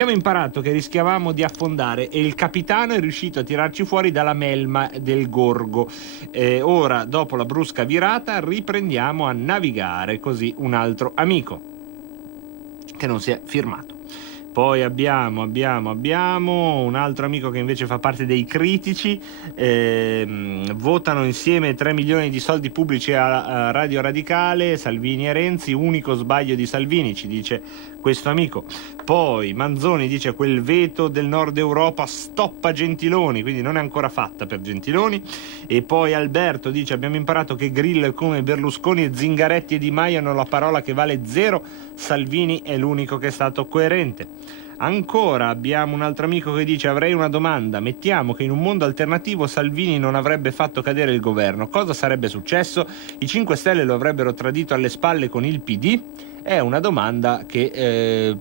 Abbiamo imparato che rischiavamo di affondare e il capitano è riuscito a tirarci fuori dalla melma del gorgo. Ora, dopo la brusca virata, riprendiamo a navigare, così un altro amico che non si è firmato. Poi abbiamo un altro amico che invece fa parte dei critici. Votano insieme 3 milioni di soldi pubblici a Radio Radicale, Salvini e Renzi, unico sbaglio di Salvini, ci dice questo amico. Poi Manzoni dice quel veto del nord Europa stoppa Gentiloni, quindi non è ancora fatta per Gentiloni. E poi Alberto dice abbiamo imparato che Grillo come Berlusconi e Zingaretti e Di Maio hanno la parola che vale zero, Salvini è l'unico che è stato coerente. Ancora abbiamo un altro amico che dice avrei una domanda, mettiamo che in un mondo alternativo Salvini non avrebbe fatto cadere il governo, cosa sarebbe successo? I 5 Stelle lo avrebbero tradito alle spalle con il PD? È una domanda che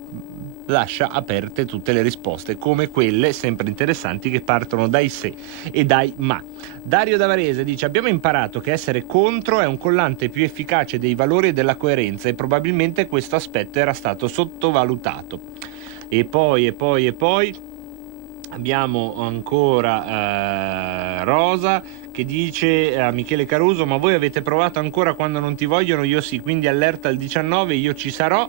lascia aperte tutte le risposte, come quelle sempre interessanti che partono dai se e dai ma. Dario Davarese dice abbiamo imparato che essere contro è un collante più efficace dei valori e della coerenza e probabilmente questo aspetto era stato sottovalutato. E poi abbiamo ancora Rosa che dice a Michele Caruso ma voi avete provato ancora quando non ti vogliono? Io sì, quindi allerta al 19, io ci sarò.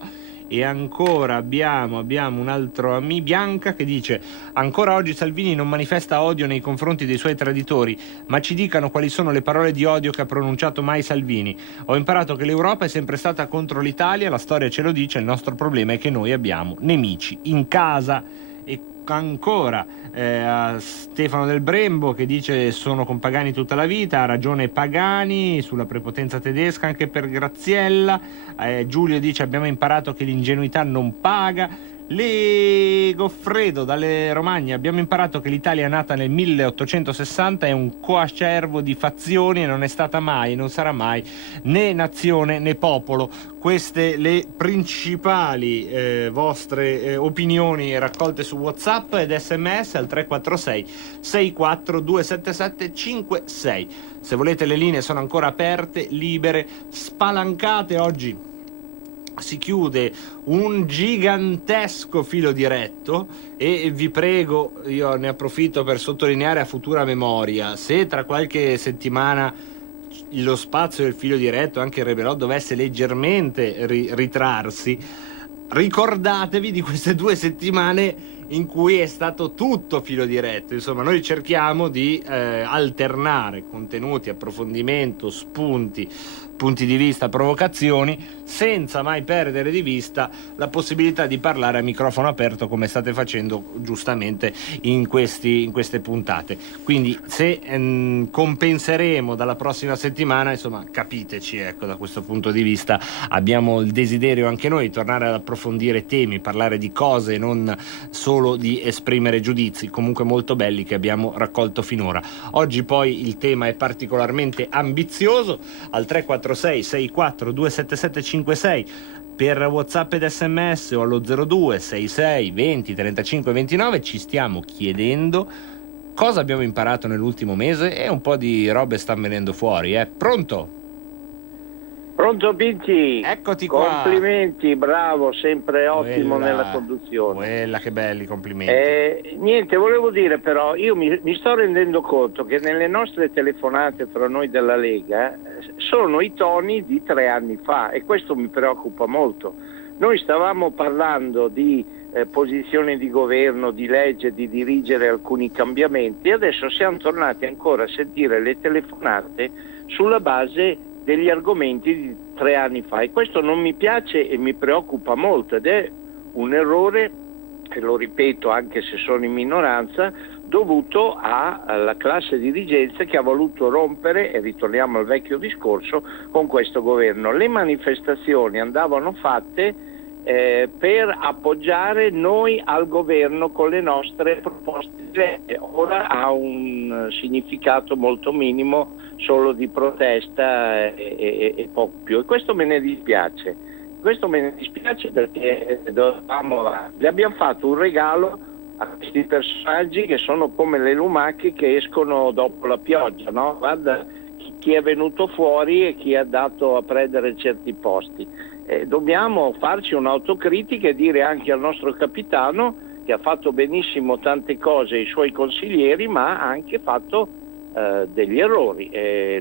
E ancora abbiamo un altro amico, Bianca, che dice ancora oggi Salvini non manifesta odio nei confronti dei suoi traditori, ma ci dicano quali sono le parole di odio che ha pronunciato mai Salvini. Ho imparato che l'Europa è sempre stata contro l'Italia, la storia ce lo dice, il nostro problema è che noi abbiamo nemici in casa. E ancora a Stefano Del Brembo che dice sono con Pagani tutta la vita, ha ragione Pagani sulla prepotenza tedesca anche per Graziella. Giulio dice abbiamo imparato che l'ingenuità non paga. Le Goffredo dalle Romagne abbiamo imparato che l'Italia è nata nel 1860, è un coacervo di fazioni e non è stata mai, non sarà mai né nazione né popolo. Queste le principali vostre opinioni raccolte su WhatsApp ed SMS al 346 64 277 56. Se volete le linee sono ancora aperte, libere, spalancate. Oggi si chiude un gigantesco filo diretto e vi prego, io ne approfitto per sottolineare a futura memoria, se tra qualche settimana lo spazio del filo diretto, anche il Rebelot, dovesse leggermente ritrarsi, ricordatevi di queste 2 settimane in cui è stato tutto filo diretto. Insomma, noi cerchiamo di alternare contenuti, approfondimento, spunti, punti di vista, provocazioni, senza mai perdere di vista la possibilità di parlare a microfono aperto come state facendo giustamente in queste puntate. Quindi se compenseremo dalla prossima settimana, insomma, capiteci, ecco, da questo punto di vista abbiamo il desiderio anche noi di tornare ad approfondire temi, parlare di cose e non solo di esprimere giudizi, comunque molto belli, che abbiamo raccolto finora. Oggi poi il tema è particolarmente ambizioso. Al 346 64 277 56 per WhatsApp ed SMS o allo 02 66 20 35 29 ci stiamo chiedendo cosa abbiamo imparato nell'ultimo mese e un po' di robe stanno venendo fuori. Pronto? Pronto Pinci? Eccoti qua. Complimenti, bravo, sempre ottimo nella conduzione. Quella, che belli complimenti. Niente, volevo dire però, io mi sto rendendo conto che nelle nostre telefonate fra noi della Lega sono i toni di 3 anni fa e questo mi preoccupa molto. Noi stavamo parlando di posizione di governo, di legge, di dirigere alcuni cambiamenti e adesso siamo tornati ancora a sentire le telefonate sulla base degli argomenti di 3 anni fa e questo non mi piace e mi preoccupa molto ed è un errore, e lo ripeto anche se sono in minoranza, dovuto alla classe dirigenza che ha voluto rompere, e ritorniamo al vecchio discorso, con questo governo. Le manifestazioni andavano fatte per appoggiare noi al governo con le nostre proposte. Ora ha un significato molto minimo, solo di protesta e poco più. E questo me ne dispiace. Questo me ne dispiace perché gli abbiamo fatto un regalo a questi personaggi che sono come le lumache che escono dopo la pioggia, no? Guarda chi è venuto fuori e chi ha dato a prendere certi posti. Dobbiamo farci un'autocritica e dire anche al nostro capitano che ha fatto benissimo tante cose, i suoi consiglieri, ma ha anche fatto degli errori.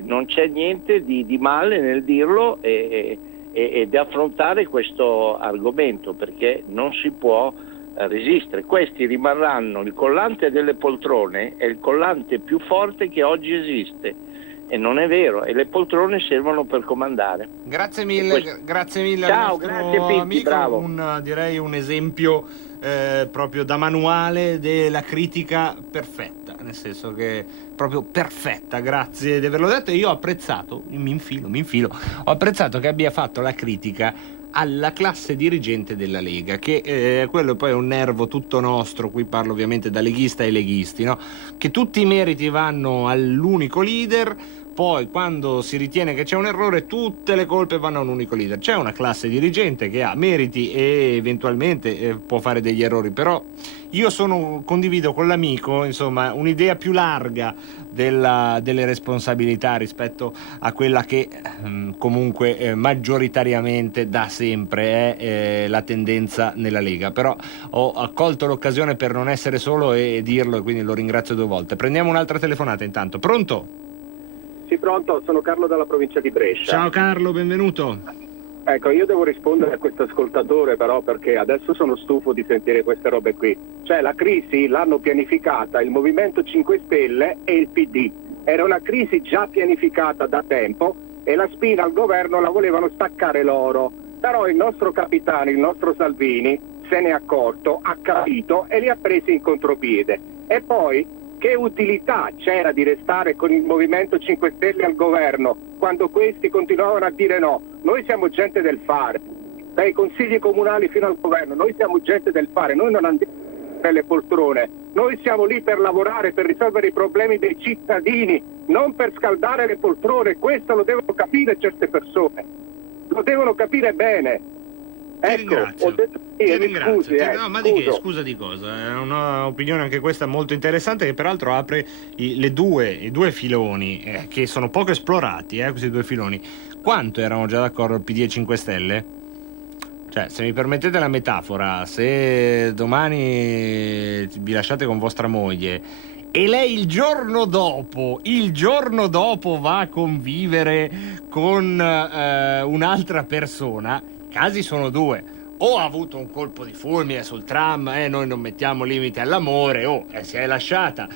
Non c'è niente di male nel dirlo e di affrontare questo argomento, perché non si può resistere. Questi rimarranno, il collante delle poltrone è il collante più forte che oggi esiste, e non è vero, e le poltrone servono per comandare. Grazie mille, grazie mille. Ciao, al nostro grazie Pinti, amico, bravo. direi un esempio proprio da manuale della critica perfetta, nel senso che proprio perfetta. Grazie di averlo detto. Io ho apprezzato, mi infilo, ho apprezzato che abbia fatto la critica alla classe dirigente della Lega, che quello poi è un nervo tutto nostro. Qui parlo ovviamente da leghista e leghisti, no? Che tutti i meriti vanno all'unico leader, poi quando si ritiene che c'è un errore tutte le colpe vanno a un unico leader. C'è una classe dirigente che ha meriti e eventualmente può fare degli errori, però io condivido con l'amico, insomma, un'idea più larga delle responsabilità rispetto a quella che comunque maggioritariamente da sempre è la tendenza nella Lega. Però ho accolto l'occasione per non essere solo e dirlo, e quindi lo ringrazio 2 volte. Prendiamo un'altra telefonata intanto. Pronto? Sì, pronto, sono Carlo dalla provincia di Brescia. Ciao Carlo, benvenuto. Ecco, io devo rispondere a questo ascoltatore però, perché adesso sono stufo di sentire queste robe qui. Cioè, la crisi l'hanno pianificata il Movimento 5 Stelle e il PD. Era una crisi già pianificata da tempo e la spina al governo la volevano staccare loro. Però il nostro capitano, il nostro Salvini, se ne è accorto, ha capito e li ha presi in contropiede. E poi, che utilità c'era di restare con il Movimento 5 Stelle al governo quando questi continuavano a dire no? Noi siamo gente del fare, dai consigli comunali fino al governo, noi siamo gente del fare, noi non andiamo nelle poltrone, noi siamo lì per lavorare, per risolvere i problemi dei cittadini, non per scaldare le poltrone. Questo lo devono capire certe persone, lo devono capire bene. Ecco, ho detto scusi, no, ma di che? Scusa di cosa? È un'opinione anche questa molto interessante, che peraltro apre i due filoni che sono poco esplorati, questi 2 filoni. Quanto erano già d'accordo il PD e 5 Stelle? Cioè, se mi permettete la metafora, se domani vi lasciate con vostra moglie e lei il giorno dopo va a convivere con un'altra persona, casi sono 2: o ha avuto un colpo di fulmine sul tram, noi non mettiamo limite all'amore, o si è lasciata,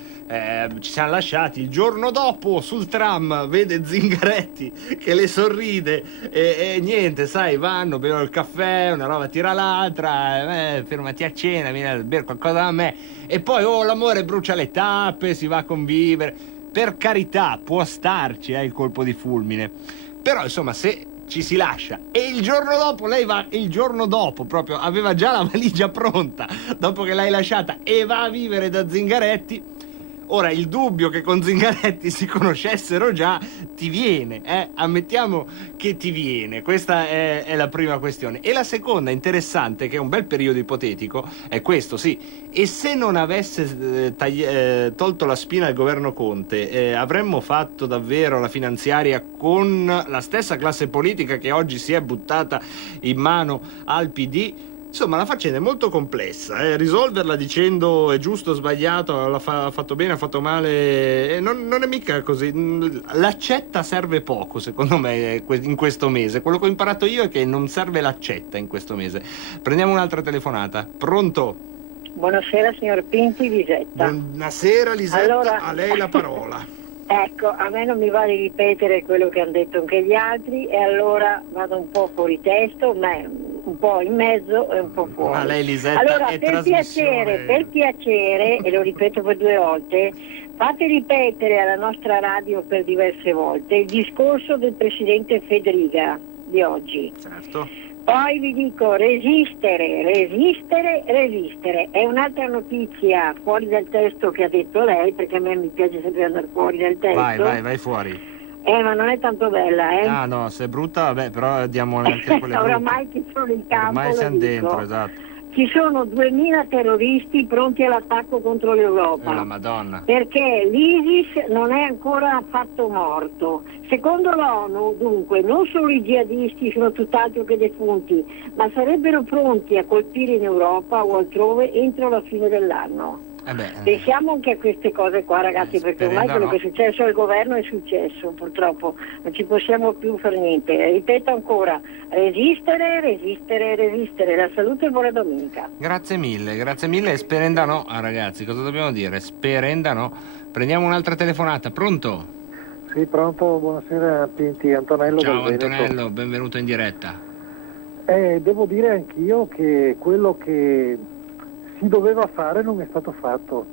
ci siamo lasciati, il giorno dopo sul tram vede Zingaretti che le sorride e niente, sai, vanno, bevono il caffè, una roba tira l'altra, fermati a cena, vieni a bere qualcosa da me, e poi l'amore brucia le tappe, si va a convivere. Per carità, può starci il colpo di fulmine, però insomma, se ci si lascia e il giorno dopo lei va, il giorno dopo proprio aveva già la valigia pronta dopo che l'hai lasciata e va a vivere da Zingaretti, ora il dubbio che con Zingaretti si conoscessero già ti viene, ammettiamo che ti viene. Questa è la prima questione. E la seconda interessante, che è un bel periodo ipotetico, è questo, sì: e se non avesse tolto la spina al governo Conte, avremmo fatto davvero la finanziaria con la stessa classe politica che oggi si è buttata in mano al PD? Insomma, la faccenda è molto complessa, risolverla dicendo è giusto o sbagliato, ha fatto bene, ha fatto male, non è mica così. L'accetta serve poco, secondo me, in questo mese. Quello che ho imparato io è che non serve l'accetta in questo mese. Prendiamo un'altra telefonata. Pronto? Buonasera signor Pinti, Lisetta. Buonasera Lisetta, allora, a lei la parola. Ecco, a me non mi va di ripetere quello che hanno detto anche gli altri, e allora vado un po' fuori testo, ma un po' in mezzo e un po' fuori. Ma lei Lisetta allora, è per piacere, e lo ripeto per 2 volte, fate ripetere alla nostra radio per diverse volte il discorso del presidente Federica di oggi. Certo. Poi vi dico resistere. È un'altra notizia fuori dal testo che ha detto lei, perché a me mi piace sempre andare fuori dal testo. Vai fuori. Ma non è tanto bella, Ah no, se è brutta, vabbè, però diamo anche quelle brutte. Oramai che sono in campo. Ormai siamo dentro, esatto. ci sono 2000 terroristi pronti all'attacco contro l'Europa. La Madonna. Perché l'ISIS non è ancora affatto morto. Secondo l'ONU, dunque, non solo i jihadisti sono tutt'altro che defunti, ma sarebbero pronti a colpire in Europa o altrove entro la fine dell'anno. Pensiamo anche a queste cose qua, ragazzi, perché ormai quello che è successo al governo è successo, purtroppo non ci possiamo più fare niente. Ripeto ancora, resistere, resistere, resistere. La salute e buona domenica. Grazie mille e sperenda no, ragazzi, cosa dobbiamo dire? Sperenda no. Prendiamo un'altra telefonata, pronto? Sì, pronto, buonasera Pinti, Antonello. Ciao Antonello, benvenuto in diretta. Devo dire anch'io che quello che si doveva fare non è stato fatto.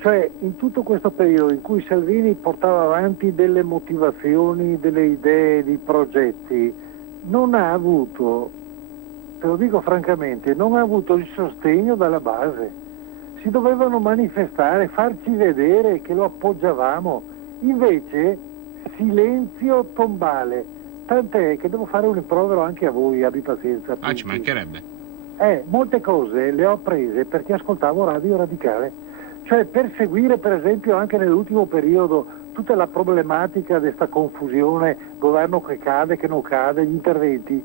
Cioè, in tutto questo periodo in cui Salvini portava avanti delle motivazioni, delle idee, di progetti, non ha avuto, te lo dico francamente, non ha avuto il sostegno dalla base. Si dovevano manifestare, farci vedere che lo appoggiavamo. Invece, silenzio tombale. Tant'è che devo fare un rimprovero anche a voi, abbi pazienza. Ci mancherebbe. Molte cose le ho apprese perché ascoltavo Radio Radicale, cioè per seguire per esempio anche nell'ultimo periodo tutta la problematica di questa confusione, governo che cade, che non cade, gli interventi,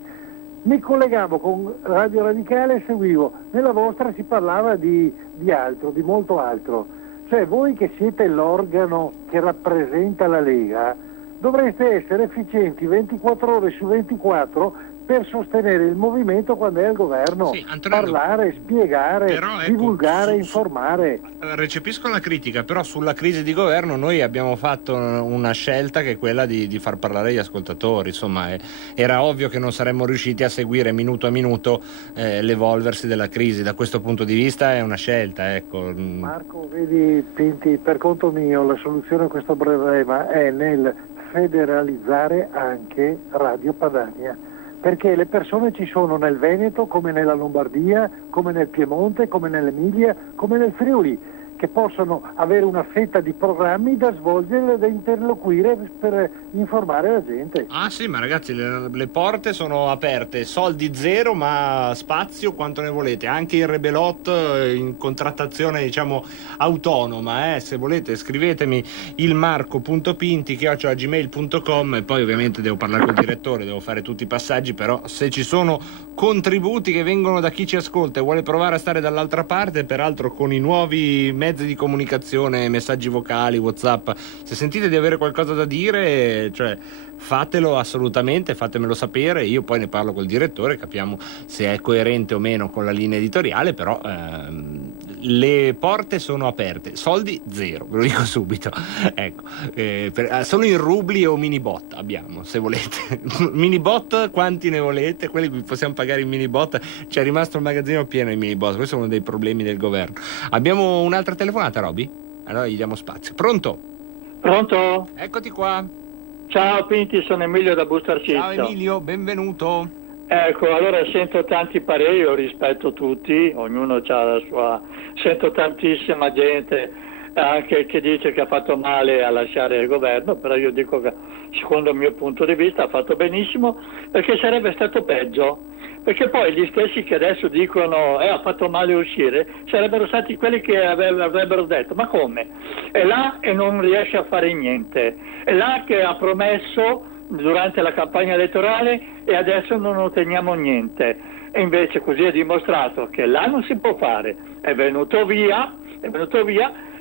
mi collegavo con Radio Radicale e seguivo, nella vostra si parlava di altro, di molto altro, cioè voi che siete l'organo che rappresenta la Lega dovreste essere efficienti 24 ore su 24 per sostenere il movimento quando è al governo, parlare, spiegare, però, divulgare, informare. Recepisco la critica, però sulla crisi di governo noi abbiamo fatto una scelta che è quella di far parlare gli ascoltatori, insomma era ovvio che non saremmo riusciti a seguire minuto a minuto l'evolversi della crisi, da questo punto di vista è una scelta, ecco. Marco, vedi Pinti, per conto mio la soluzione a questo problema è nel federalizzare anche Radio Padania, perché le persone ci sono nel Veneto, come nella Lombardia, come nel Piemonte, come nell'Emilia, come nel Friuli, che possono avere una fetta di programmi da svolgere, da interloquire per informare la gente. Sì, ma ragazzi, le porte sono aperte, soldi zero, ma spazio quanto ne volete, anche il Rebelot in contrattazione diciamo autonoma, se volete scrivetemi ilmarco.pinti@gmail.com e poi ovviamente devo parlare col direttore, devo fare tutti i passaggi, però se ci sono contributi che vengono da chi ci ascolta e vuole provare a stare dall'altra parte, peraltro con i nuovi mezzi di comunicazione, messaggi vocali, WhatsApp, se sentite di avere qualcosa da dire, cioè fatelo assolutamente, fatemelo sapere, io poi ne parlo col direttore, capiamo se è coerente o meno con la linea editoriale, però le porte sono aperte, soldi zero, ve lo dico subito, ecco, solo in rubli o minibot abbiamo, se volete. Minibot quanti ne volete? Quelli vi possiamo pagare in minibot, c'è rimasto il magazzino pieno di minibot, questo è uno dei problemi del governo. Abbiamo un'altra telefonata, Roby? Allora gli diamo spazio. Pronto? Pronto? Eccoti qua. Ciao Pinti, sono Emilio da Bustarcito. Ciao Emilio, benvenuto. Ecco, allora sento tanti pareri, io rispetto tutti, ognuno ha la sua, sento tantissima gente anche che dice che ha fatto male a lasciare il governo, però io dico che secondo il mio punto di vista ha fatto benissimo, perché sarebbe stato peggio, perché poi gli stessi che adesso dicono ha fatto male uscire sarebbero stati quelli che avrebbero detto ma come? È là e non riesce a fare niente, è là che ha promesso durante la campagna elettorale e adesso non otteniamo niente, e invece così è dimostrato che là non si può fare, è venuto via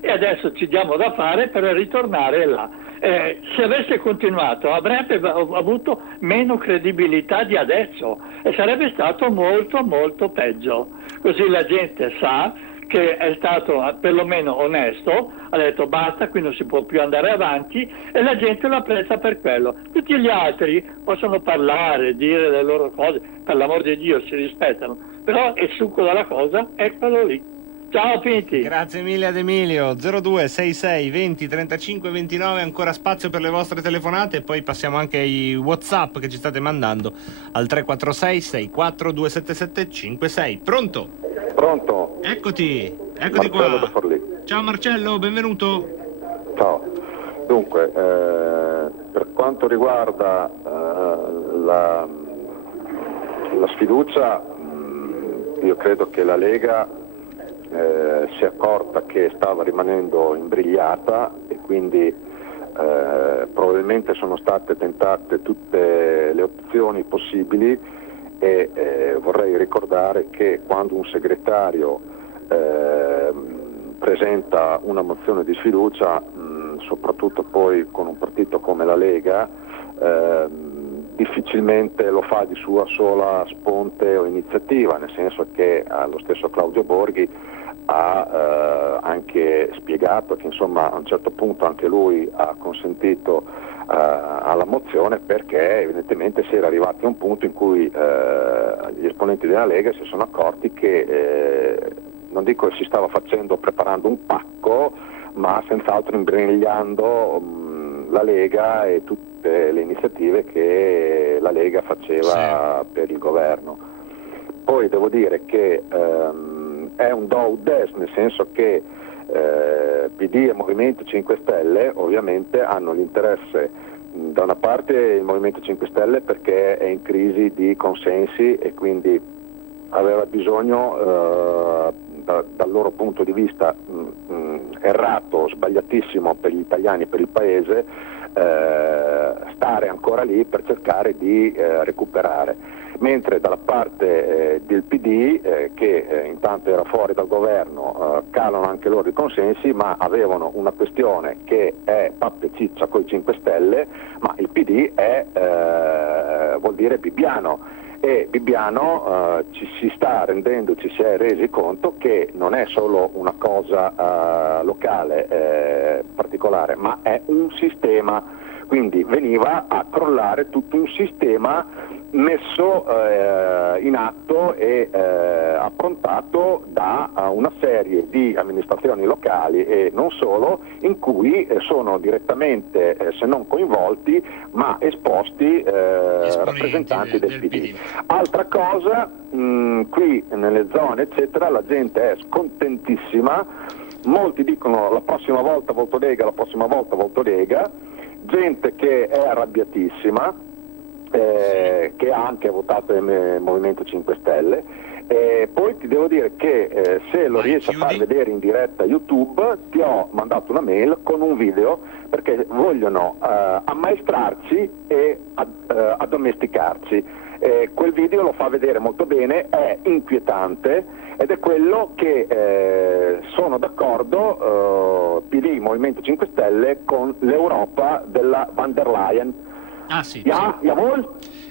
e adesso ci diamo da fare per ritornare là. Se avesse continuato avrebbe avuto meno credibilità di adesso e sarebbe stato molto molto peggio, così la gente sa che è stato perlomeno onesto, ha detto basta, qui non si può più andare avanti, e la gente lo apprezza per quello. Tutti gli altri possono parlare, dire le loro cose, per l'amor di Dio si rispettano, però il succo della cosa è quello lì. Ciao Pinti. Grazie mille ad Emilio. 0266 20 35 29, ancora spazio per le vostre telefonate e poi passiamo anche ai WhatsApp che ci state mandando al 346 64 277 56. Pronto? Pronto? Eccoti Marcello qua. Da Forlì. Ciao Marcello, benvenuto. Ciao. Dunque, per quanto riguarda la sfiducia, io credo che la Lega si è accorta che stava rimanendo imbrigliata e quindi probabilmente sono state tentate tutte le opzioni possibili e vorrei ricordare che quando un segretario presenta una mozione di sfiducia, soprattutto poi con un partito come la Lega, difficilmente lo fa di sua sola sponte o iniziativa, nel senso che lo stesso Claudio Borghi ha anche spiegato che insomma a un certo punto anche lui ha consentito alla mozione perché evidentemente si era arrivati a un punto in cui gli esponenti della Lega si sono accorti che non dico che si stava preparando un pacco, ma senz'altro imbrigliando la Lega e tutte le iniziative che la Lega faceva per il governo. Poi devo dire che è un do ut des, nel senso che PD e Movimento 5 Stelle ovviamente hanno l'interesse, da una parte il Movimento 5 Stelle perché è in crisi di consensi e quindi aveva bisogno dal loro punto di vista errato, sbagliatissimo per gli italiani e per il paese, stare ancora lì per cercare di recuperare, mentre dalla parte del PD che intanto era fuori dal governo, calano anche loro i consensi, ma avevano una questione che è pappa e ciccia con i 5 Stelle, ma il PD vuol dire bibbiano. E Bibbiano ci si è resi conto che non è solo una cosa locale particolare, ma è un sistema, quindi veniva a crollare tutto un sistema messo in atto e approntato da una serie di amministrazioni locali e non solo, in cui sono direttamente, se non coinvolti, ma esposti rappresentanti del PD. Altra cosa, qui nelle zone eccetera la gente è scontentissima, molti dicono la prossima volta voto Lega, la prossima volta voto Lega, gente che è arrabbiatissima, che ha anche votato il Movimento 5 Stelle. Poi ti devo dire che se lo riesci a far vedere in diretta a YouTube, ti ho mandato una mail con un video perché vogliono ammaestrarci e addomesticarci. Quel video lo fa vedere molto bene, è inquietante ed è quello che sono d'accordo PD, Movimento 5 Stelle, con l'Europa della van der Leyen. Ah sì, Jawohl.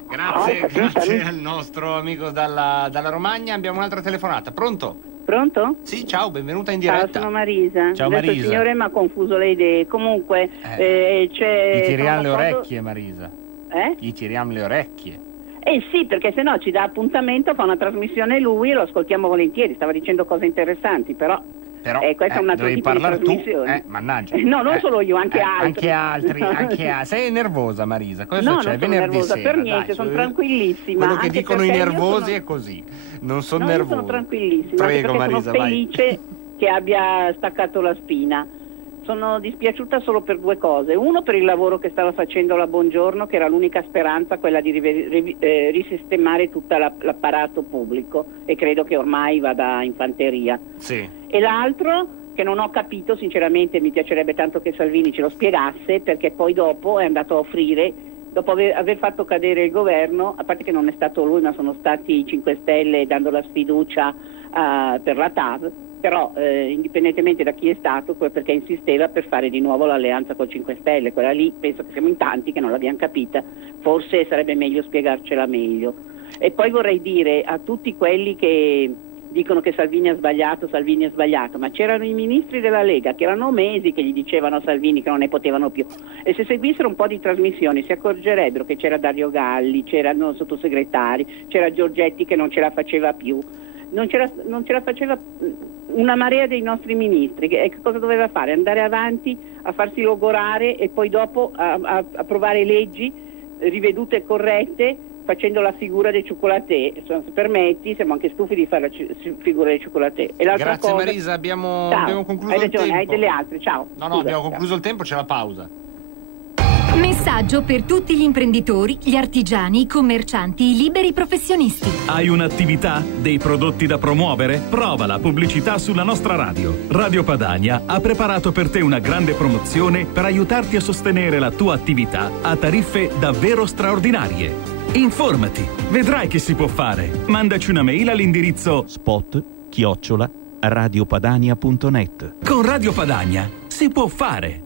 Grazie al nostro amico dalla Romagna. Abbiamo un'altra telefonata. Pronto? Pronto? Sì, ciao, benvenuta in diretta. Ciao, sono Marisa. Ciao Adesso Marisa. il signore mi ha confuso le idee. Comunque c'è... Gli tiriamo le orecchie, Marisa. Gli tiriamo le orecchie. Sì, perché sennò ci dà appuntamento, fa una trasmissione lui e lo ascoltiamo volentieri. Stava dicendo cose interessanti, però questo è un altro tipo di trasmissione. Mannaggia. No, non solo io, anche altri. Anche altri. Sei nervosa, Marisa? Cosa No, succede? non sono Venerdì nervosa sera, per niente, dai, sono tranquillissima. Quello che anche dicono i perché nervosi è così. Non sono io nervosi. sono tranquillissima, Prego, anche perché Marisa, sono felice che abbia staccato la spina. Sono dispiaciuta solo per due cose. Uno, per il lavoro che stava facendo la Bongiorno, che era l'unica speranza, quella di risistemare tutto l'apparato pubblico, e credo che ormai vada in fanteria. Sì. E l'altro, che non ho capito, sinceramente mi piacerebbe tanto che Salvini ce lo spiegasse, perché poi dopo è andato a offrire, dopo aver fatto cadere il governo, a parte che non è stato lui ma sono stati i 5 Stelle dando la sfiducia per la TAV, però indipendentemente da chi è stato, perché insisteva per fare di nuovo l'alleanza col 5 Stelle, quella lì penso che siamo in tanti che non l'abbiamo capita, forse sarebbe meglio spiegarcela meglio. E poi vorrei dire a tutti quelli che dicono che Salvini ha sbagliato, ma c'erano i ministri della Lega che erano mesi che gli dicevano a Salvini che non ne potevano più, e se seguissero un po' di trasmissioni si accorgerebbero che c'era Dario Galli, c'erano sottosegretari, c'era Giorgetti che non ce la faceva più, non ce la faceva una marea dei nostri ministri. Che cosa doveva fare? Andare avanti a farsi logorare e poi dopo a approvare leggi rivedute e corrette, facendo la figura dei cioccolatè. Se permetti, siamo anche stufi di fare la figura dei cioccolatè. E l'altra Grazie cosa... Marisa, abbiamo concluso hai ragione, il tempo. hai delle altre, ciao. No, abbiamo concluso il tempo, c'è la pausa. Messaggio vantaggio per tutti gli imprenditori, gli artigiani, i commercianti, i liberi professionisti. Hai un'attività? Dei prodotti da promuovere? Prova la pubblicità sulla nostra radio. Radio Padania ha preparato per te una grande promozione per aiutarti a sostenere la tua attività a tariffe davvero straordinarie. Informati, vedrai che si può fare. Mandaci una mail all'indirizzo spot@radiopadania.net. Con Radio Padania si può fare.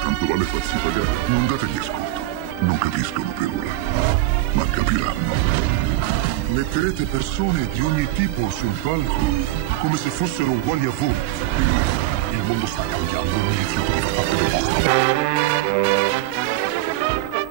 Tanto vale farsi pagare. Non dategli ascolto. Non capiscono per ora, ma capiranno. Metterete persone di ogni tipo sul palco come se fossero uguali a voi. Il mondo sta cambiando, non rifiuto di far parte del vostro.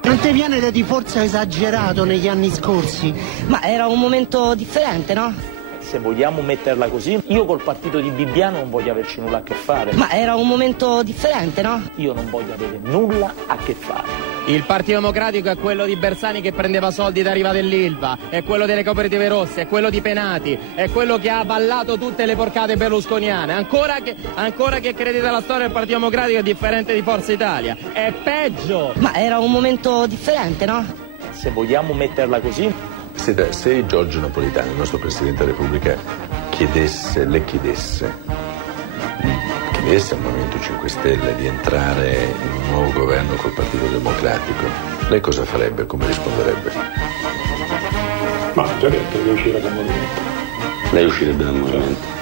Non ti viene da di forza esagerato negli anni scorsi? Ma era un momento differente, no? Se vogliamo metterla così, io col partito di Bibbiano non voglio averci nulla a che fare. Ma era un momento differente, no? Io non voglio avere nulla a che fare. Il Partito Democratico è quello di Bersani che prendeva soldi da Riva dell'Ilva, è quello delle cooperative rosse, è quello di Penati, è quello che ha avallato tutte le porcate berlusconiane. Ancora che credete alla storia del Partito Democratico è differente di Forza Italia. È peggio! Ma era un momento differente, no? Se vogliamo metterla così. Se Giorgio Napolitano, il nostro Presidente della Repubblica, le chiedesse al Movimento 5 Stelle di entrare in un nuovo governo col Partito Democratico, lei cosa farebbe? Come risponderebbe? Ma già detto di uscire dal movimento. Lei uscirebbe dal movimento?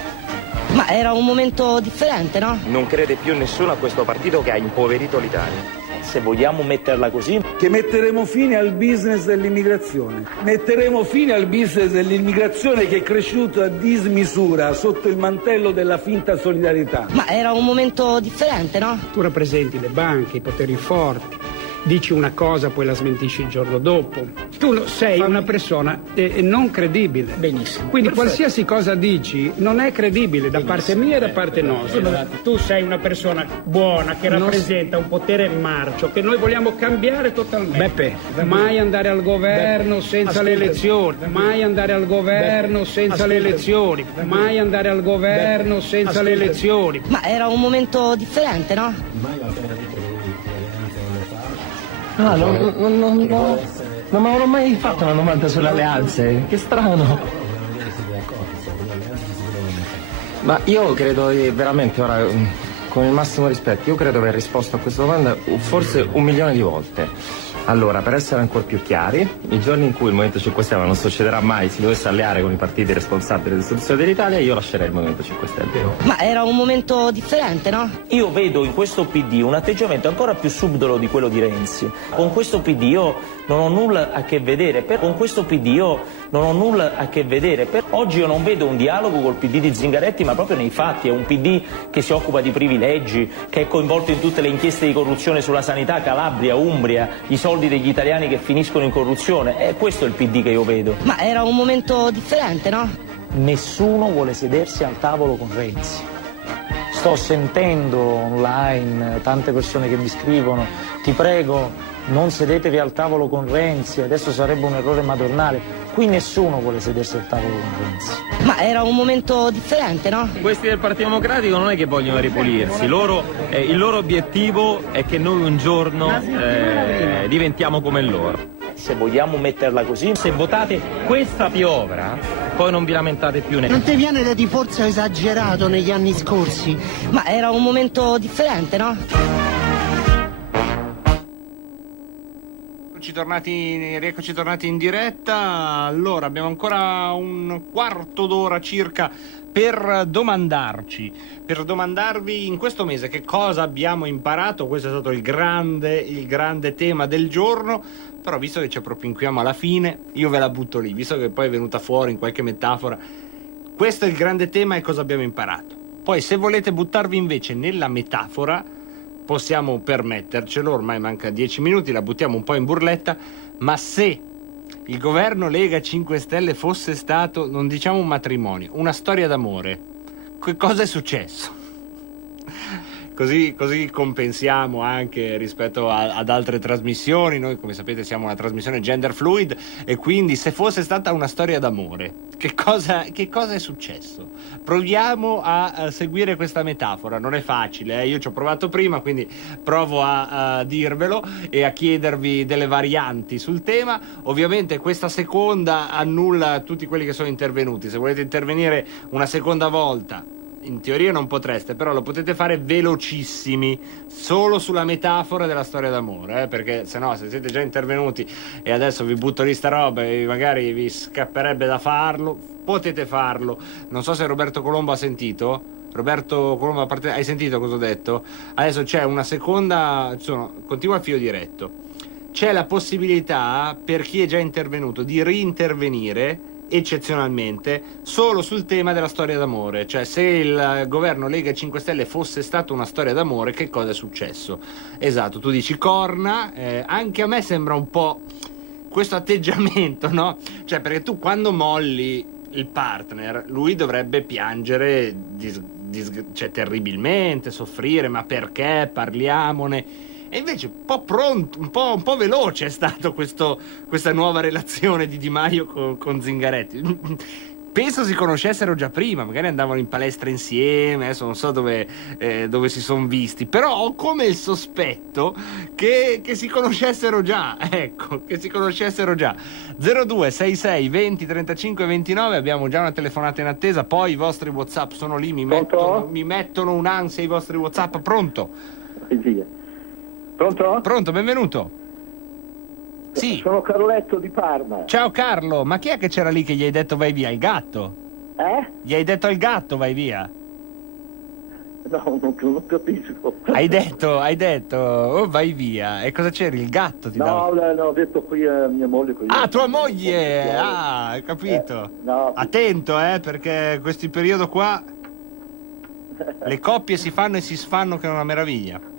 Ma era un momento differente, no? Non crede più nessuno a questo partito che ha impoverito l'Italia. Se vogliamo metterla così. Che metteremo fine al business dell'immigrazione. Metteremo fine al business dell'immigrazione che è cresciuto a dismisura sotto il mantello della finta solidarietà. Ma era un momento differente, no? Tu rappresenti le banche, i poteri forti. Dici una cosa, poi la smentisci il giorno dopo. Tu sei una persona non credibile. Benissimo. Quindi perfetto. Qualsiasi cosa dici non è credibile da parte mia e da parte nostra. Tu sei una persona buona che rappresenta un potere marcio che noi vogliamo cambiare totalmente. Beppe. Mai andare al governo senza le elezioni. Mai andare al governo senza le elezioni. Mai andare al governo senza le elezioni. Ma era un momento differente, no? Ah, non mi avrò mai fatto una domanda sulle alleanze, che strano. Ma io credo veramente, ora, con il massimo rispetto, io credo di aver risposto a questa domanda forse 1 milione di volte. Allora, per essere ancora più chiari, i giorni in cui il Movimento 5 Stelle non succederà mai, si dovesse alleare con i partiti responsabili dell'istituzione dell'Italia, io lascerei il Movimento 5 Stelle. Ma era un momento differente, no? Io vedo in questo PD un atteggiamento ancora più subdolo di quello di Renzi. Con questo PD io non ho nulla a che vedere. Oggi io non vedo un dialogo col PD di Zingaretti, ma proprio nei fatti. È un PD che si occupa di privilegi, che è coinvolto in tutte le inchieste di corruzione sulla sanità, Calabria, Umbria, i soldi degli italiani che finiscono in corruzione. Questo è il PD che io vedo. Ma era un momento differente, no? Nessuno vuole sedersi al tavolo con Renzi. Sto sentendo online tante persone che mi scrivono: ti prego, non sedetevi al tavolo con Renzi, adesso sarebbe un errore madornale. Qui nessuno vuole sedersi al tavolo con Renzi. Ma era un momento differente, no? Questi del Partito Democratico non è che vogliono ripulirsi, il loro obiettivo è che noi un giorno diventiamo come loro. Se vogliamo metterla così, se votate questa piovra, poi non vi lamentate più Non ti viene da di forza esagerato negli anni scorsi? Ma era un momento differente, no? Rieccoci tornati in diretta. Allora, abbiamo ancora un quarto d'ora circa per domandarvi in questo mese che cosa abbiamo imparato. Questo è stato il grande tema del giorno. Però visto che ci appropinquiamo alla fine, io ve la butto lì, visto che poi è venuta fuori in qualche metafora. Questo è il grande tema e cosa abbiamo imparato. Poi se volete buttarvi invece nella metafora, possiamo permettercelo, ormai manca 10 minuti, la buttiamo un po' in burletta, ma se il governo Lega 5 Stelle fosse stato, non diciamo un matrimonio, una storia d'amore, che cosa è successo? così compensiamo anche rispetto ad altre trasmissioni. Noi, come sapete, siamo una trasmissione gender fluid, e quindi se fosse stata una storia d'amore, che cosa è successo? Proviamo a seguire questa metafora, non è facile, io ci ho provato prima, quindi provo a dirvelo e a chiedervi delle varianti sul tema. Ovviamente questa seconda annulla tutti quelli che sono intervenuti. Se volete intervenire una seconda volta, in teoria non potreste, però lo potete fare velocissimi, solo sulla metafora della storia d'amore, perché se no, se siete già intervenuti e adesso vi butto lì sta roba e magari vi scapperebbe da farlo, potete farlo. Non so se Roberto Colombo ha sentito. Roberto Colombo, hai sentito cosa ho detto? Adesso c'è una seconda, continua il filo diretto. C'è la possibilità per chi è già intervenuto di reintervenire eccezionalmente solo sul tema della storia d'amore, cioè se il governo Lega 5 Stelle fosse stato una storia d'amore, che cosa è successo? Esatto, tu dici corna, anche a me sembra un po' questo atteggiamento, no? Cioè, perché tu quando molli il partner, lui dovrebbe piangere cioè, terribilmente, soffrire, ma perché? Parliamone. E invece un po' veloce è stato questa nuova relazione di Di Maio con Zingaretti. Penso si conoscessero già prima, magari andavano in palestra insieme, adesso non so dove si sono visti, però ho come il sospetto che si conoscessero già, ecco, che si conoscessero già. 0266 20 35 29, abbiamo già una telefonata in attesa, poi i vostri WhatsApp sono lì, mi mettono un'ansia i vostri WhatsApp. Pronto? Pronto? Pronto, benvenuto. Sì. Sono Carletto di Parma. Ciao Carlo, ma chi è che c'era lì che gli hai detto vai via? Il gatto? Gli hai detto al gatto vai via? No, non capisco. Hai detto oh, vai via. E cosa c'eri? Il gatto ti dava? No, ho detto qui a mia moglie. Tua moglie! Hai capito. No. Attento, perché questo periodo qua le coppie si fanno e si sfanno che è una meraviglia.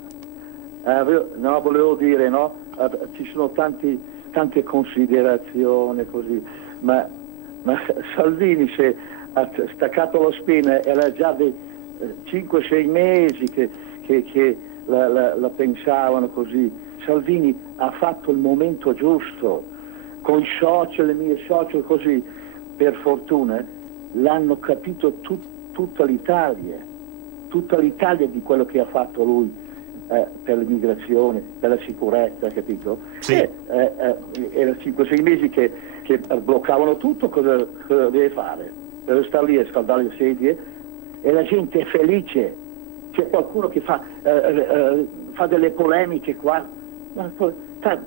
No, volevo dire, no? Ci sono tante considerazioni così, ma Salvini si è staccato la spina, era già dei 5-6 mesi che la pensavano così. Salvini ha fatto il momento giusto, con i social, le mie social così, per fortuna l'hanno capito tutta l'Italia di quello che ha fatto lui. Per l'immigrazione, per la sicurezza, capito? Sì. Erano 5-6 mesi che bloccavano tutto, cosa deve fare? Deve stare lì a scaldare le sedie e la gente è felice. C'è qualcuno che fa delle polemiche qua,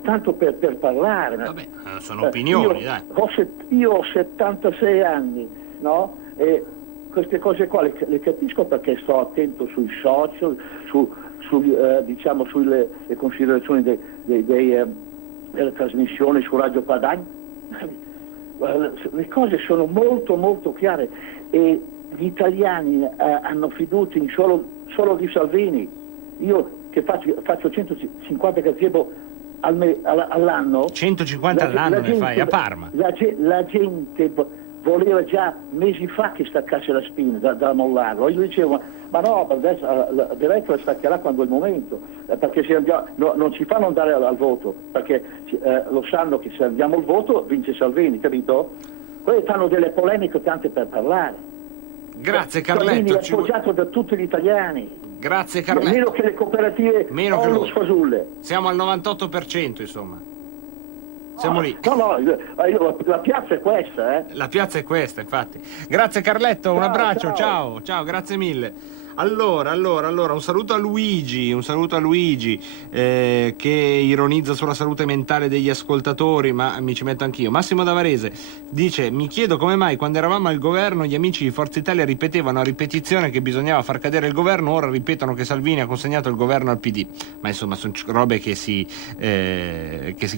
tanto per parlare. Vabbè, sono opinioni, dai. Io ho 76 anni, no? E queste cose qua le capisco perché sto attento sui social, sulle considerazioni delle trasmissioni su Radio Padania. Le cose sono molto molto chiare e gli italiani hanno fiducia in solo di Salvini. Io che faccio 150 gazebo all'anno. 150 all'anno ne fai a Parma. La gente voleva già mesi fa che staccasse la spina da mollarlo. Io dicevo ma no, adesso direi che la staccherà quando è il momento, perché se non ci fanno andare al voto, perché lo sanno che se andiamo al voto vince Salvini, capito? Poi fanno delle polemiche tante per parlare. Grazie Carletto. Salvini è appoggiato da tutti gli italiani. Grazie Carletto. Meno che le cooperative o lo sfasulle. Siamo al 98%, insomma. Siamo lì. No, la piazza è questa, La piazza è questa, infatti. Grazie Carletto, un abbraccio, ciao, grazie mille. Allora, un saluto a Luigi, che ironizza sulla salute mentale degli ascoltatori, ma mi ci metto anch'io. Massimo da Varese dice: mi chiedo come mai quando eravamo al governo gli amici di Forza Italia ripetevano a ripetizione che bisognava far cadere il governo, ora ripetono che Salvini ha consegnato il governo al PD. Ma insomma sono robe che si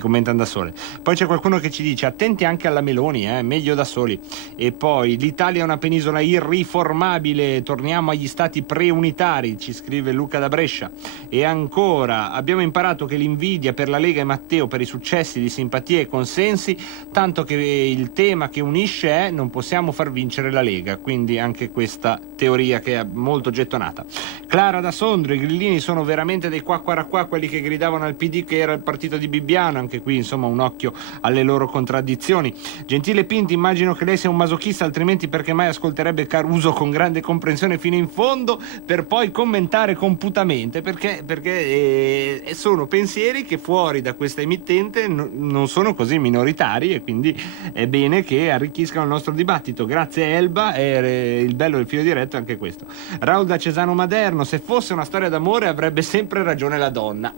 commentano da sole. Poi c'è qualcuno che ci dice: attenti anche alla Meloni, meglio da soli. E poi l'Italia è una penisola irriformabile, torniamo agli stati preunitari, ci scrive Luca da Brescia. E ancora, abbiamo imparato che l'invidia per la Lega e Matteo per i successi di simpatia e consensi, tanto che il tema che unisce è non possiamo far vincere la Lega, quindi anche questa teoria che è molto gettonata. Clara da Sondrio, i grillini sono veramente dei qua quelli che gridavano al PD che era il partito di Bibbiano, anche qui insomma un occhio alle loro contraddizioni. Gentile Pinti, immagino che lei sia un masochista, altrimenti perché mai ascolterebbe Caruso con grande comprensione fino in fondo per poi commentare computamente, perché sono pensieri che fuori da questa emittente non sono così minoritari, e quindi è bene che arricchiscano il nostro dibattito. Grazie Elba, è il bello del filo diretto è anche questo. Raul da Cesano Maderno, se fosse una storia d'amore avrebbe sempre ragione la donna.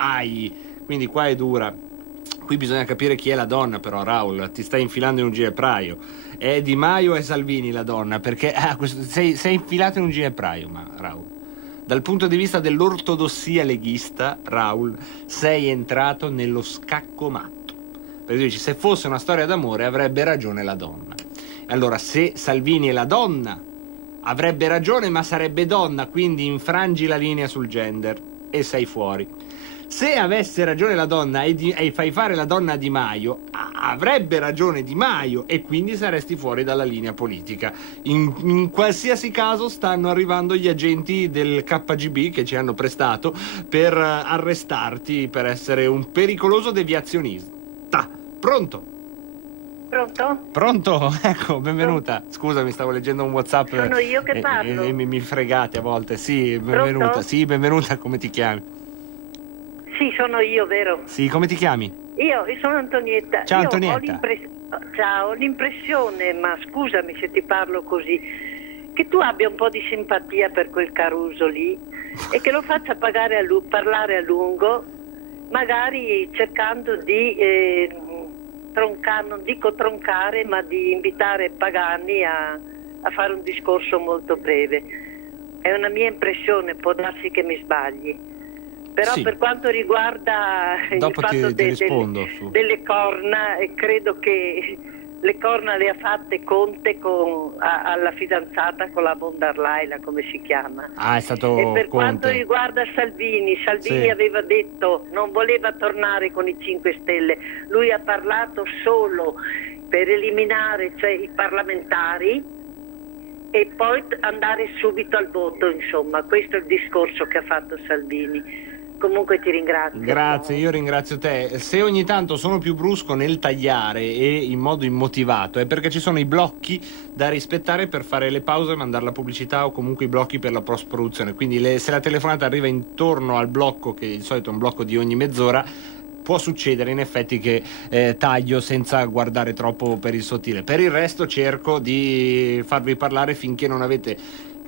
Quindi qua è dura. Qui bisogna capire chi è la donna, però, Raul, ti stai infilando in un ginepraio. È Di Maio e Salvini la donna, perché sei infilato in un ginepraio, ma Raul. Dal punto di vista dell'ortodossia leghista, Raul, sei entrato nello scacco matto. Perché dici, se fosse una storia d'amore avrebbe ragione la donna. Allora, se Salvini è la donna, avrebbe ragione, ma sarebbe donna, quindi infrangi la linea sul gender e sei fuori. Se avesse ragione la donna e fai fare la donna a Di Maio, avrebbe ragione Di Maio e quindi saresti fuori dalla linea politica. In qualsiasi caso stanno arrivando gli agenti del KGB che ci hanno prestato per arrestarti per essere un pericoloso deviazionista. Pronto? Pronto? Pronto? Ecco, benvenuta. Scusami, stavo leggendo un WhatsApp. Sono io che parlo. E mi fregate a volte. Sì, benvenuta. Pronto? Sì, benvenuta, come ti chiami? Sì, sono io, vero? Sì, come ti chiami? Io sono Antonietta. Ciao, io Antonietta. Ho l'impressione, ma scusami se ti parlo così, che tu abbia un po' di simpatia per quel Caruso lì e che lo faccia parlare a lungo, magari cercando di non dico troncare, ma di invitare Pagani a fare un discorso molto breve. È una mia impressione, può darsi che mi sbagli. Però sì. Per quanto riguarda dopo il fatto delle corna, credo che le corna le ha fatte Conte alla fidanzata, con la von der Leyen, come si chiama. È stato E per Conte. Quanto riguarda Salvini Sì. aveva detto non voleva tornare con i 5 Stelle, lui ha parlato solo per eliminare i parlamentari e poi andare subito al voto, insomma, questo è il discorso che ha fatto Salvini. Comunque ti ringrazio. Grazie, io ringrazio te. Se ogni tanto sono più brusco nel tagliare e in modo immotivato è perché ci sono i blocchi da rispettare per fare le pause e mandare la pubblicità, o comunque i blocchi per la post-produzione. Quindi se la telefonata arriva intorno al blocco, che di solito è un blocco di ogni mezz'ora, può succedere in effetti che taglio senza guardare troppo per il sottile. Per il resto cerco di farvi parlare finché non avete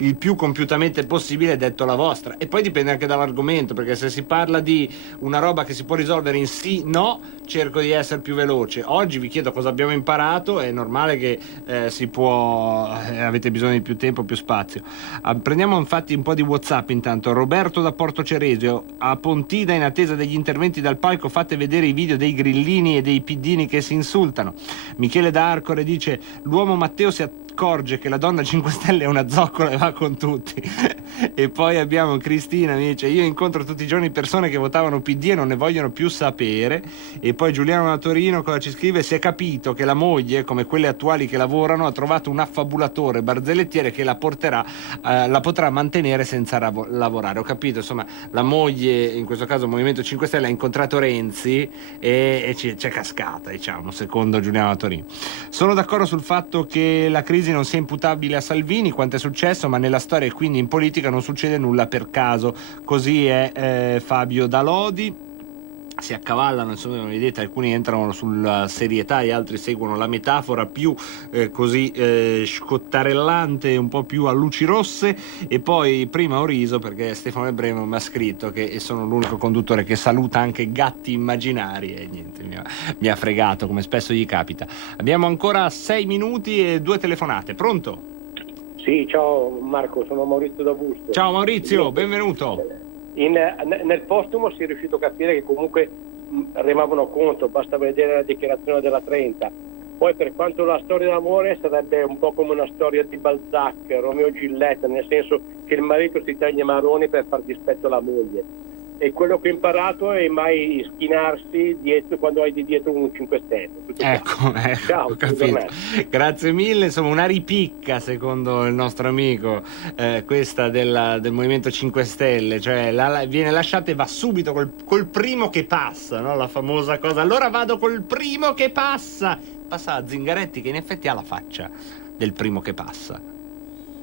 il più compiutamente possibile detto la vostra, e poi dipende anche dall'argomento, perché se si parla di una roba che si può risolvere in sì, no, cerco di essere più veloce. Oggi vi chiedo cosa abbiamo imparato, è normale che avete bisogno di più tempo, più spazio. Prendiamo infatti un po' di WhatsApp intanto. Roberto da Porto Ceresio: a Pontina, in attesa degli interventi dal palco, fate vedere i video dei grillini e dei piddini che si insultano. Michele da Arcore dice: l'uomo Matteo si accorge che la donna 5 Stelle è una zoccola e va con tutti. E poi abbiamo Cristina, mi dice: io incontro tutti i giorni persone che votavano PD e non ne vogliono più sapere. E poi Giuliano da Torino cosa ci scrive: si è capito che la moglie, come quelle attuali che lavorano, ha trovato un affabulatore barzellettiere che la potrà mantenere senza lavorare. Ho capito, insomma, la moglie, in questo caso il Movimento 5 Stelle, ha incontrato Renzi e c'è cascata, diciamo, secondo Giuliano da Torino. Sono d'accordo sul fatto che la crisi non sia imputabile a Salvini, quanto è successo, ma nella storia e quindi in politica non succede nulla per caso. Così è Fabio da Lodi. Si accavallano, insomma, vedete, alcuni entrano sulla serietà e altri seguono la metafora più così scottarellante, un po' più a luci rosse. E poi prima ho riso perché Stefano Ebremo mi ha scritto che sono l'unico conduttore che saluta anche gatti immaginari, e niente, mi ha fregato, come spesso gli capita. Abbiamo ancora 6 minuti e 2 telefonate. Pronto? Sì, ciao Marco, sono Maurizio da Busto. Ciao Maurizio, benvenuto. Nel postumo si è riuscito a capire che comunque remavano contro, basta vedere la dichiarazione della 30. Poi per quanto la storia d'amore sarebbe un po' come una storia di Balzac, Romeo e Giulietta, nel senso che il marito si taglia i marroni per far dispetto alla moglie. E quello che ho imparato è mai schinarsi dietro quando hai di dietro un 5 Stelle. Ecco, Ciao, ho capito. Grazie mille, insomma una ripicca secondo il nostro amico, questa del Movimento 5 Stelle, cioè viene lasciata e va subito col primo che passa, no? La famosa cosa, allora vado col primo che passa a Zingaretti, che in effetti ha la faccia del primo che passa.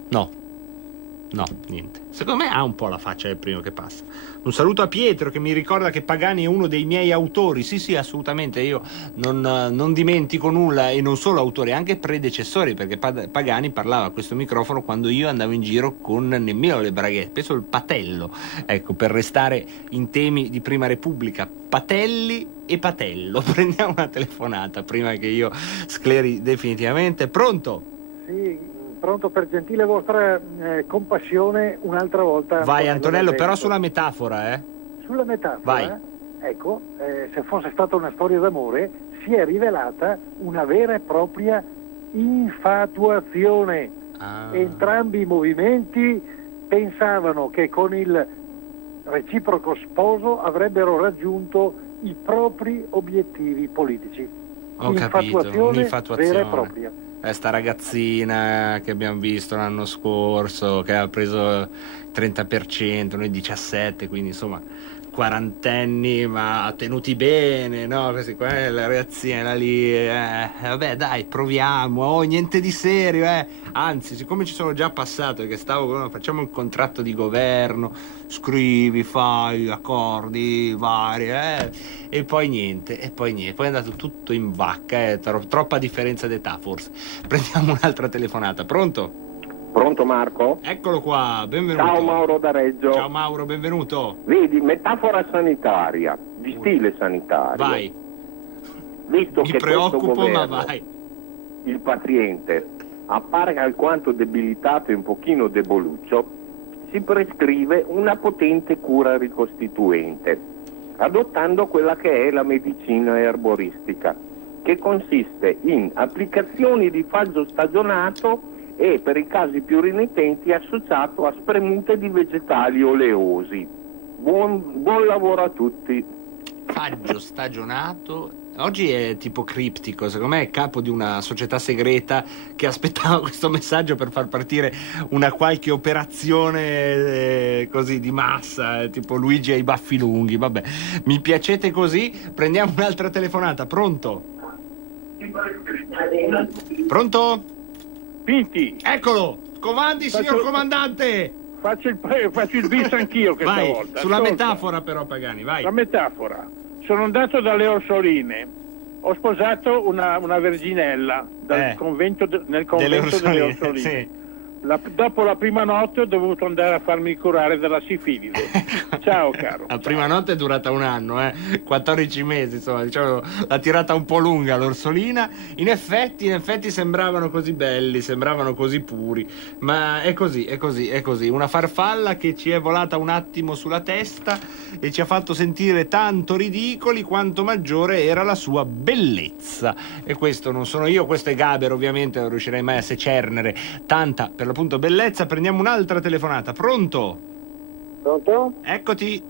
No, niente. Secondo me ha un po' la faccia del primo che passa. Un saluto a Pietro che mi ricorda che Pagani è uno dei miei autori. Sì, assolutamente, io non dimentico nulla, e non solo autori, anche predecessori, perché Pagani parlava a questo microfono quando io andavo in giro con nemmeno le braghette, penso il patello, ecco, per restare in temi di Prima Repubblica. Patelli e Patello. Prendiamo una telefonata prima che io scleri definitivamente. Pronto? Sì, pronto, per gentile vostra compassione un'altra volta. Vai Antonello, però sulla metafora, Sulla metafora? Vai. Ecco, se fosse stata una storia d'amore, si è rivelata una vera e propria infatuazione. Entrambi i movimenti pensavano che con il reciproco sposo avrebbero raggiunto i propri obiettivi politici. Ho capito, un'infatuazione vera e propria. Sta ragazzina che abbiamo visto l'anno scorso, che ha preso il 30%, noi 17%, quindi insomma quarantenni ma tenuti bene, no? Questi qua, la ragazzina lì, vabbè dai, proviamo, niente di serio, anzi, siccome ci sono già passato, perché facciamo un contratto di governo, scrivi, fai accordi vari, e poi niente, poi è andato tutto in vacca, troppa differenza d'età forse. Prendiamo un'altra telefonata. Pronto? Pronto Marco? Eccolo qua, benvenuto. Ciao Mauro da Reggio. Ciao Mauro, benvenuto. Vedi, metafora sanitaria, di stile sanitario. Vai. Visto Mi che preoccupo, questo governo, ma vai. il paziente, appare alquanto debilitato e un pochino deboluccio, si prescrive una potente cura ricostituente, adottando quella che è la medicina erboristica, che consiste in applicazioni di faggio stagionato e per i casi più renitenti associato a spremute di vegetali oleosi. Buon lavoro a tutti. Faggio stagionato. Oggi è tipo criptico, secondo me è capo di una società segreta che aspettava questo messaggio per far partire una qualche operazione così di massa, tipo Luigi ai baffi lunghi. Vabbè, mi piacete così. Prendiamo un'altra telefonata. Pronto? Pronto? Pinti. Eccolo, comandi signor comandante. Faccio il bis anch'io questa vai, volta. Sulla Ascolta. metafora però Pagani, vai. La metafora. Sono andato dalle Orsoline, ho sposato una verginella nel convento delle Orsoline. Sì. Dopo la prima notte ho dovuto andare a farmi curare dalla sifilide. Ciao caro. La prima notte è durata un anno, 14 mesi, insomma, diciamo l'ha tirata un po' lunga l'Orsolina. In effetti sembravano così belli, sembravano così puri, ma è così. Una farfalla che ci è volata un attimo sulla testa e ci ha fatto sentire tanto ridicoli quanto maggiore era la sua bellezza. E questo non sono io, questo è Gaber, ovviamente non riuscirei mai a secernere tanta, per l'appunto, bellezza. Prendiamo un'altra telefonata. Pronto? Pronto? Eccoti.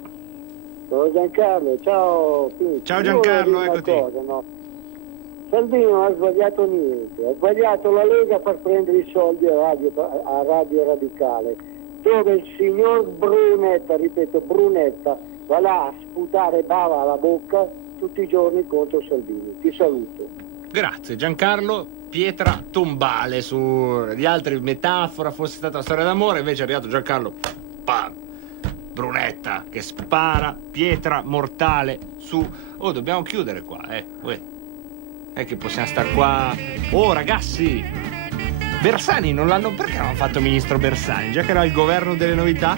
Sono Giancarlo, ciao. Ciao Giancarlo, eccoti. Cosa, no? Salvini non ha sbagliato niente, ha sbagliato la Lega a far prendere i soldi a Radio Radicale, dove il signor Brunetta, ripeto Brunetta, va là a sputare bava alla bocca tutti i giorni contro Salvini. Ti saluto. Grazie Giancarlo. Pietra tombale su gli altri, metafora, fosse stata una storia d'amore, invece è arrivato Giancarlo, pam, Brunetta che spara, pietra mortale su. Oh, dobbiamo chiudere qua, è che possiamo star qua. Oh ragazzi, Bersani non l'hanno, perché non hanno fatto ministro Bersani, già che era il governo delle novità?